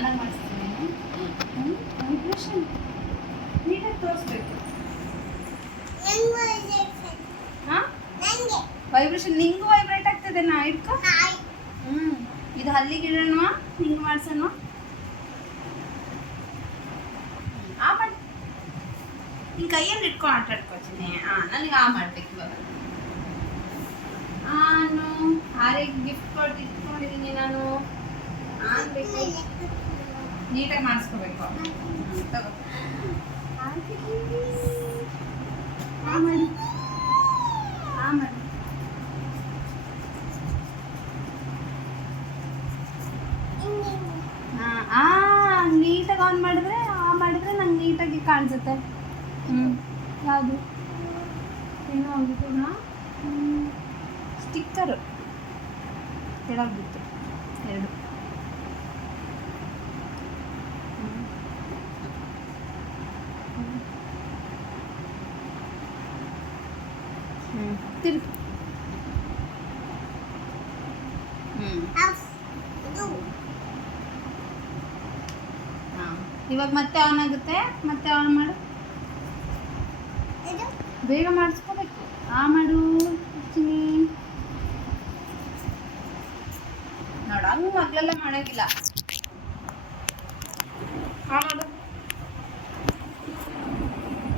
ಚೆನ್ನಾಗಿ ಮಾಡಿಸ್ತೀನಿ ವೈಬ್ರೇಷನ್ ನೀಟಾಗಿ ತೋರಿಸ್ಬೇಕು. ಹಾಂ ವೈಬ್ರೇಷನ್ ನಿಂಗೂ ವೈಬ್ರೇಟ್ ಆಗ್ತದೆ ನಾ ಇಟ್ಕೊ. ಇದು ಹಲ್ಲಿಗೆ ಇಡೋಣ ಹಿಂಗೆ ಮಾಡ್ಸೋಣ. ಆ ಮಾಡಿ ನಿನ್ನ ಕೈಯಲ್ಲಿ ಇಟ್ಕೊಂಡು ಆಟ ಆಡ್ಕೊತೀನಿ. ನನಗೆ ಆ ಮಾಡ್ಬೇಕು ಇವಾಗ. ನಾನು ಆರೆಗೆ ಗಿಫ್ಟ್ ಕೊಟ್ಟು ಇಟ್ಕೊಂಡಿದ್ದೀನಿ. ನಾನು ಬೇಕು ನೀಟಾಗಿ ಮಾಡಿಸ್ಕೋಬೇಕು. ತಗೋ ಮಾಡಿ ಮಾಡಿ ನೀಟಾಗಿ ಆನ್ ಮಾಡಿದ್ರೆ ನಂಗೆ ನೀಟಾಗಿ ಕಾಣಿಸುತ್ತೆ. ಯಾವುದು ಏನೋ ಹೋಗಿದ್ದೀನಾ ಸ್ಟಿಕ್ಕರು ಕೆಳಗೆ ಬಿತ್ತು 2. ತಿರುಗಿ ಇವಾಗ ಮತ್ತೆ ಆನ್ ಆಗುತ್ತೆ. ಮತ್ತೆ ಆನ್ ಮಾಡು, ಬೇಗ ಮಾಡಿಸ್ಕೋಬೇಕು. ಮಾಡು ನೋಡ ಹಂಗೆ ಮಗಳೆಲ್ಲ ಮಾಡೋಕ್ಕಿಲ್ಲ. ಮಾಡು